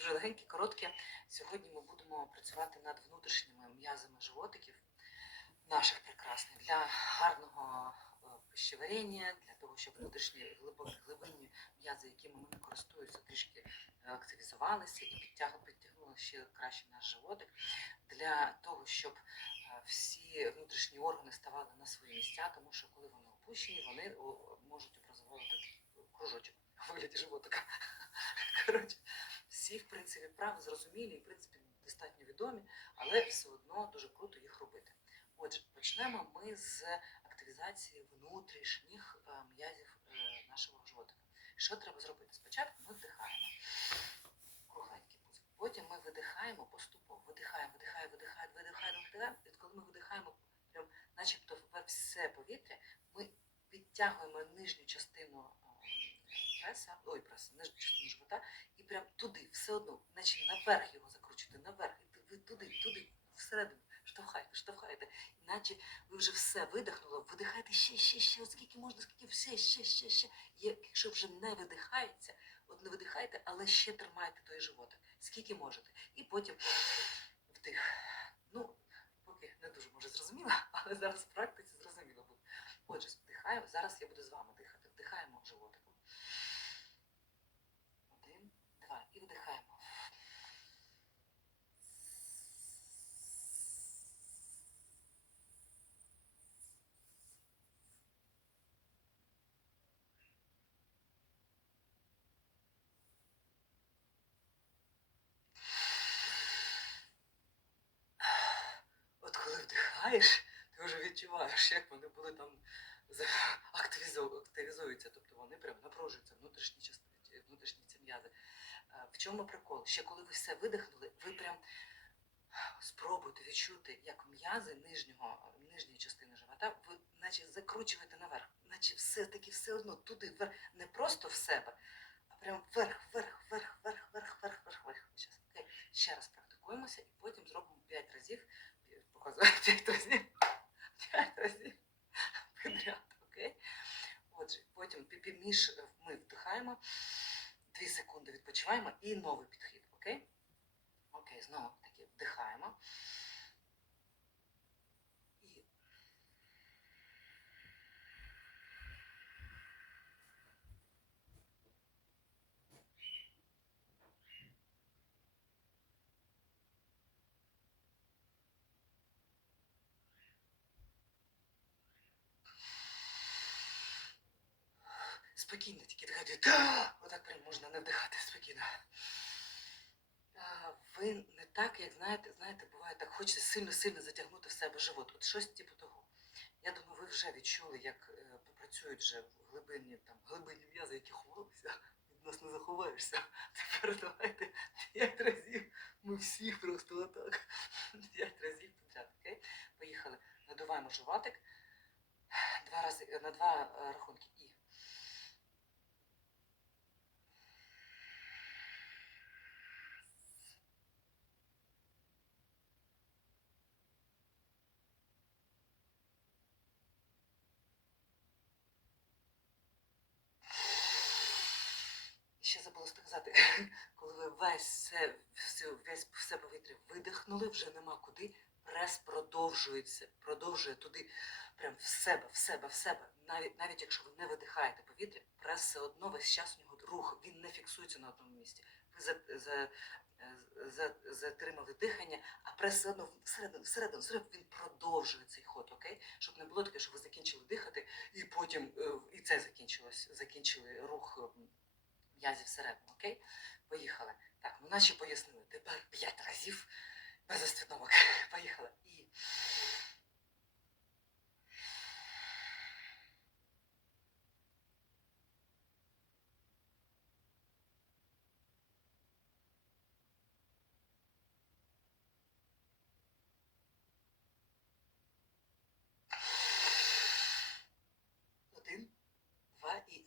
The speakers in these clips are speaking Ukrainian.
дуже коротке. Сьогодні ми будемо працювати над внутрішніми м'язами животиків наших прекрасних для гарного е, пищеварення, для того, щоб внутрішні глибокі глибинні м'язи, якими ми не користуємося, трішки е, активізувалися і підтягнули, ще краще наш животик, для того, щоб е, всі внутрішні органи ставали на свої місця, тому що коли вони опущені, вони можуть образувати кружочок у вигляді животика. Коротше, всі, в принципі, вправи зрозумілі і, в принципі, достатньо відомі, але все одно дуже круто їх робити. Отже, почнемо ми з активізації внутрішніх е, м'язів е, нашого животика. Що треба зробити? Спочатку ми вдихаємо кругленький пузик. Потім ми видихаємо поступово. Видихаємо, видихаємо, видихаємо, видихаємо, видихаємо. І коли ми видихаємо, прям, начебто все повітря, ми підтягуємо нижню частину е, преса, ой, преса, нижню частину живота, прям туди, все одно, наче наверх його закручуєте, наверх, ви туди, туди, всередину. Штовхайте, штовхайте. Іначе ви вже все видихнули, видихайте ще, ще, ще, скільки можна, скільки все, ще, ще, ще. Якщо вже не видихається, от не видихайте, але ще тримайте той животик, скільки можете. І потім вдих. Ну, поки не дуже може зрозуміло, але зараз в практиці зрозуміло буде. Отже, вдихаємо. Зараз я буду з вами дихати. Вдихаємо животиком. Вдихаєш, ти вже відчуваєш, як вони були там активізуються, тобто вони прям напружуються, внутрішні частини, внутрішні ці м'язи. Е, В чому прикол? Ще коли ви все видихнули, ви прям спробуйте відчути, як м'язи нижнього, нижньої частини живота, ви наче закручуєте наверх, наче все-таки все одно туди, вверх, не просто в себе, а прям вверх, вверх, вверх, вверх, вверх, вверх, вверх. Щас. Ще раз практикуємося і потім зробимо 5 разів. Показую 5 разів. 5 разів підряд, окей? Отже, потім між ми вдихаємо, 2 секунди відпочиваємо і новий підхід, окей? Окей, знову таки вдихаємо. І спокійно тільки дихати. Та! Отак прям можна не вдихати спокійно. Ви не так, як знаєте, знаєте, буває так, хочеться сильно-сильно затягнути в себе живот. От щось типу того. Я думаю, ви вже відчули, як е, попрацюють вже глибинні там глибинні м'язи, які ховалися. Від нас не заховаєшся. Тепер давайте п'ять разів. Ми всіх просто отак. П'ять разів підряд, окей? Поїхали. Надуваємо животик. Два рази на два рахунки. Ще забула сказати, коли ви весь все, весь все повітря видихнули, вже нема куди. Прес продовжується, продовжує туди, прям в себе, в себе, в себе. Навіть навіть якщо ви не видихаєте повітря, прес все одно весь час у нього рух, він не фіксується на одному місці. Ви за, за, за, затримали дихання, а прес все одно всередину, всередину, всередину він продовжує цей ход, окей? Щоб не було таке, що ви закінчили дихати, і потім е, і це закінчилось, закінчили рух. М'язів всередину, окей? Поїхали. Так, ну наче пояснили. Тепер п'ять разів без остановок. Поїхали. І. Один, два і.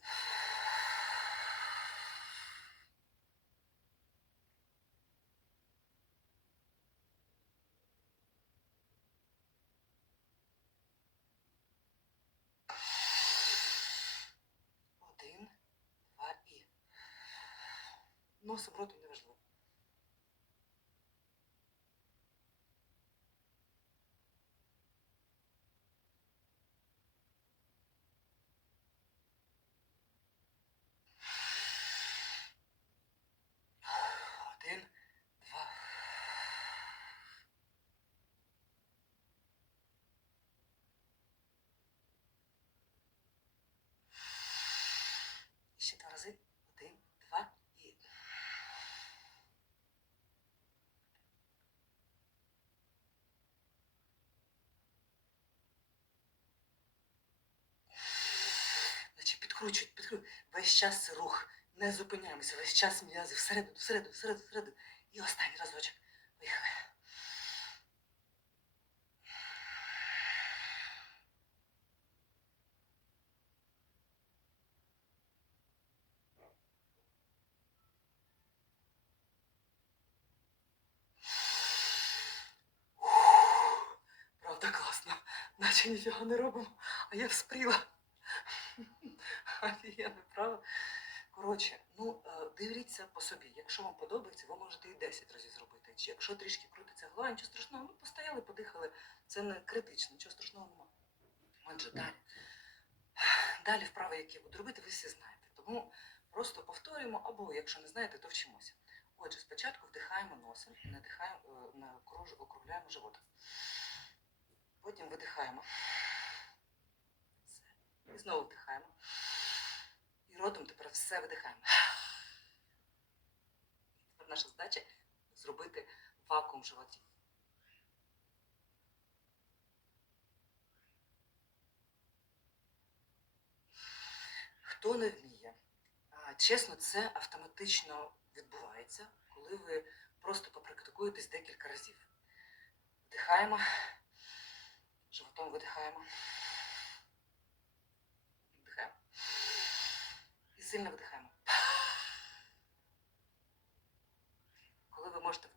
Два і. Неважливо. Підкручують, підкручують. Весь час рух. Не зупиняємося, весь час м'язи всередину, всередину, всередину, всередину. І останній разочок. Поїхали. Ух, Правда класно. Наче ніфіга не робимо, а я вспріла. Офігенно, правда? Коротше, ну е, дивіться по собі. Якщо вам подобається, ви можете і 10 разів зробити. Чи якщо трішки крутиться голова, нічого страшного, ну постояли, подихали. Це не критично, нічого страшного немає. Отже, далі. Далі вправи, які я буду робити, ви всі знаєте. Тому просто повторюємо, або якщо не знаєте, то вчимося. Отже, спочатку вдихаємо носом і надихаємо, е, округляємо живот. Потім видихаємо. Все. І знову вдихаємо. Все видихаємо. Тепер наша задача зробити вакуум в животі. Хто не вміє, чесно, це автоматично відбувається, коли ви просто попрактикуєтесь декілька разів. Вдихаємо, животом видихаємо. Вдихаємо. І сильно видихаємо. Коли ви можете.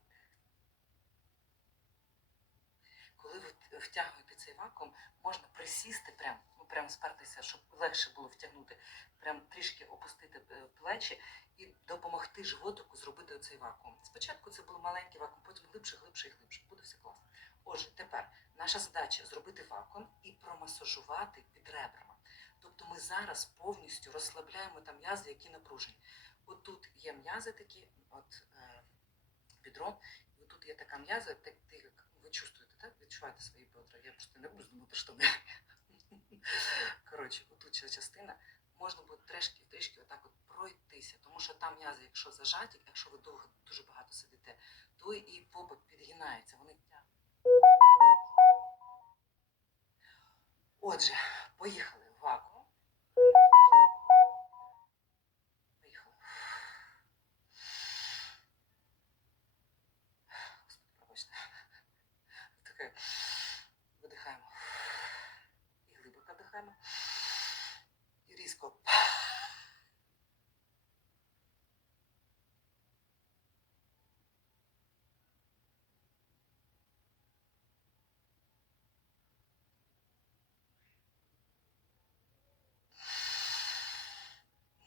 Коли ви втягуєте цей вакуум, можна присісти прям, ну прям спертися, щоб легше було втягнути, прям трішки опустити е, плечі і допомогти животику зробити цей вакуум. Спочатку це був маленький вакуум, потім глибше, глибше і глибше. Буде все класно. Отже, тепер наша задача зробити вакуум і промасажувати під ребрами. Тобто ми зараз повністю розслабляємо там м'язи, які напружені. Отут є м'язи такі, от е, бідро, і отут є така м'яза, так ти як ви чувствуєте, так? Відчуваєте свої бедра. Я просто не буду думати, що не. Коротше, отут ця частина можна буде трішки трішки отак от пройтися, тому що там м'язи, якщо зажаті, якщо ви довго дуже багато сидите, то і попит підгинається. Вони. Отже, поїхали в вакуум. Поїхали. Господи, пробачте. Таке. Видихаємо. І глибоко вдихаємо. І різко.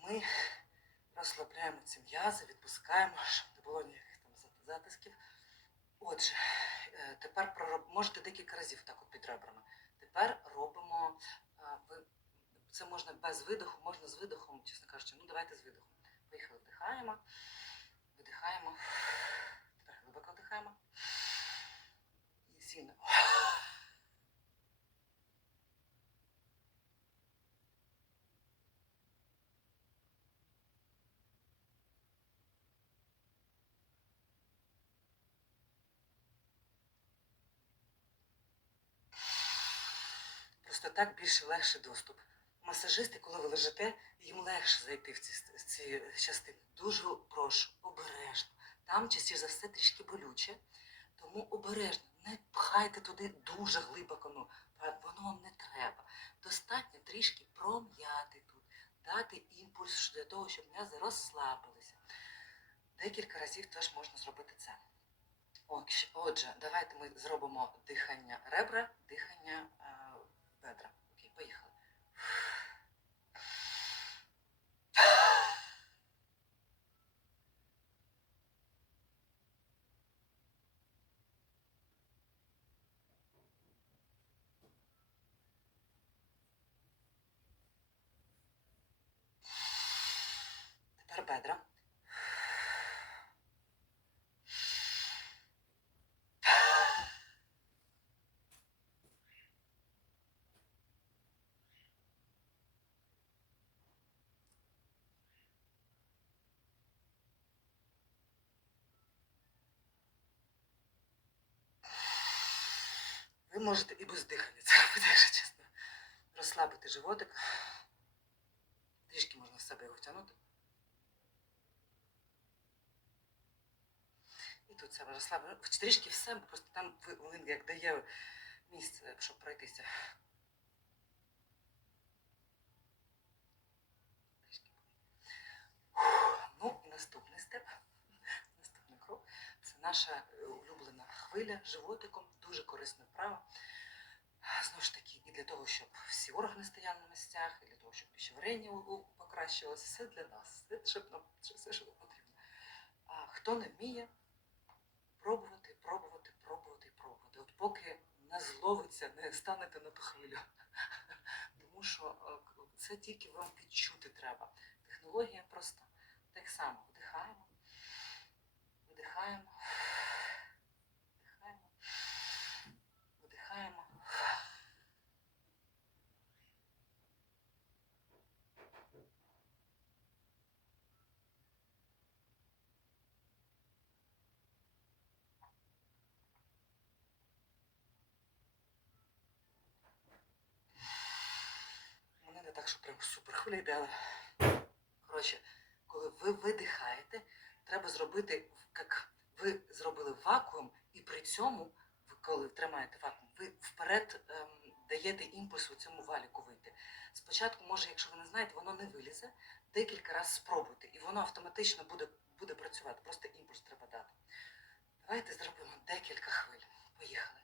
Ми розслабляємо ці м'язи, відпускаємо, щоб не було ніяких там затисків. Отже, е, тепер пророб... можете декілька разів так під ребрами. Тепер робимо. е, Це можна без видиху, можна з видихом, чесно кажучи, ну давайте з видихом. Поїхали, вдихаємо, видихаємо, тепер глибоко вдихаємо. І сильно. Просто так більше легший доступ. Масажисти, коли ви лежите, їм легше зайти в ці, ці частини. Дуже прошу, обережно. Там частіше за все трішки болюче. Тому обережно, не пхайте туди дуже глибоко. Ну, воно вам не треба. Достатньо трішки пром'яти тут, дати імпульс для того, щоб м'язи розслабилися. Декілька разів теж можна зробити це. Отже, давайте ми зробимо дихання ребра, дихання е, бедра. Окей, поїхали. Тепер бедра. Ви можете і без дихання це робити, якщо чесно. Розслабити животик. Трішки можна в себе його втягнути. Тут себе розслаблено. Трішки в себе, просто там він як дає місце, щоб пройтися. Ну наступний степ. Наступний крок. Це наша е, улюблена хвиля животиком, дуже корисна вправа. Знову ж таки, і для того, щоб всі органи стояли на місцях, і для того, щоб пищеварення покращилося, все для нас, все, щоб нам, все, що потрібно. А хто не вміє, пробувати, пробувати, пробувати пробувати. От поки не зловиться, не станете на ту хвилю. Тому що е, це тільки вам відчути треба. Технологія проста. Так само вдихаємо, видихаємо, вдихаємо, видихаємо. Мене не так, що прям супер хвиля йде. Коротше, коли ви видихаєте, треба зробити, як ви зробили вакуум, і при цьому, коли тримаєте вакуум, ви вперед ем, даєте імпульс у цьому валіку вийти. Спочатку, може, якщо ви не знаєте, воно не вилізе, декілька разів спробуйте, і воно автоматично буде, буде працювати. Просто імпульс треба дати. Давайте зробимо декілька хвиль. Поїхали.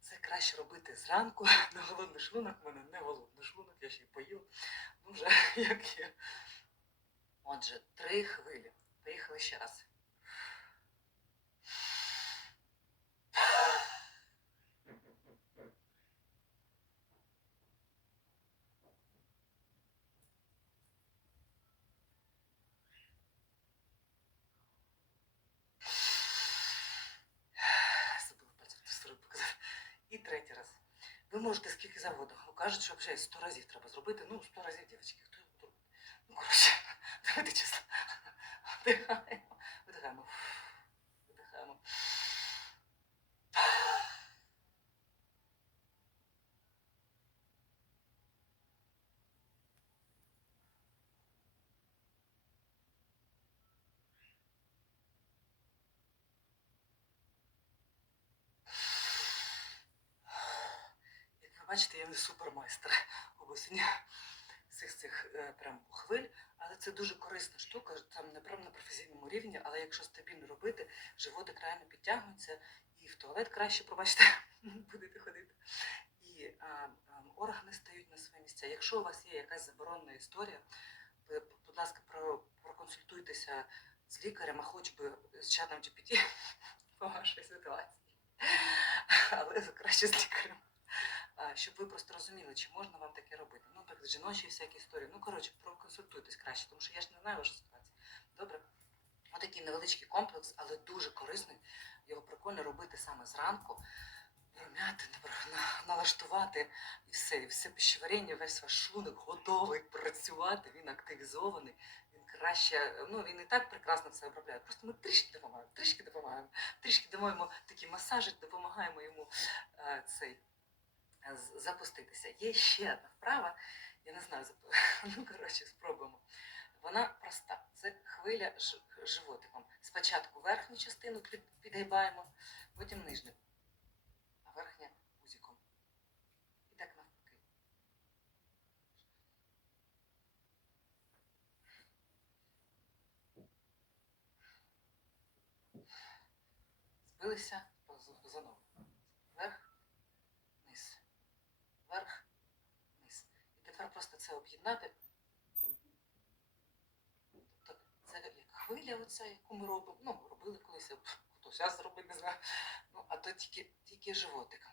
Це краще робити зранку на голодний шлунок. У мене не голодний шлунок, я ще й поїв. Ну вже як є. Отже, три хвилі. Поїхали ще раз. Забула пальцем ту сторону показати. І третій раз. Ви можете скільки завгодно. Ну, Кажуть, що вже 100 разів треба зробити. Ну, 100 разів, дівчатки, хто його робить? Ну, коротше, давайте чесно. Вдихаємо. Видихаємо. Як ви бачите, я не супермайстер у цих цих е, прям хвиль, але це дуже корисна штука, там не прям на професійному рівні, але якщо стабільно робити, животик реально підтягується, і в туалет краще, пробачте, будете ходити. І а, а, органи стають на свої місця. Якщо у вас є якась заборонена історія, ви, будь ласка, про, проконсультуйтеся з лікарем, а хоч би з чатом GPT по вашій ситуації. Але краще з лікарем. Щоб ви просто розуміли, чи можна вам таке робити. Ну, так, жіночі всякі історії. Ну, коротше, проконсультуйтесь краще, тому що я ж не знаю вашу ситуацію. Добре? Отакий невеличкий комплекс, але дуже корисний. Його прикольно робити саме зранку. Пром'яти, налаштувати і все, і все пищеварення, весь ваш шлунок готовий працювати, він активізований, він краще, ну він і так прекрасно все обробляє. Просто ми трішки допомагаємо, трішки допомагаємо, трішки дамо такі масажі, допомагаємо йому е, цей запуститися. Є ще одна вправа, я не знаю, ну коротше, спробуємо. Вона проста. Це хвиля животиком. Спочатку верхню частину під, підгибаємо, потім нижню, а верхня гузиком. І так навпаки. Збилися позу- заново. Вверх, низ. Вверх, низ. І це об'єднати. Тобто це як хвиля, оця, яку ми робимо. Ну, робили колись, хто зараз зробить, не знаю. Ну, а то тільки, тільки животиком.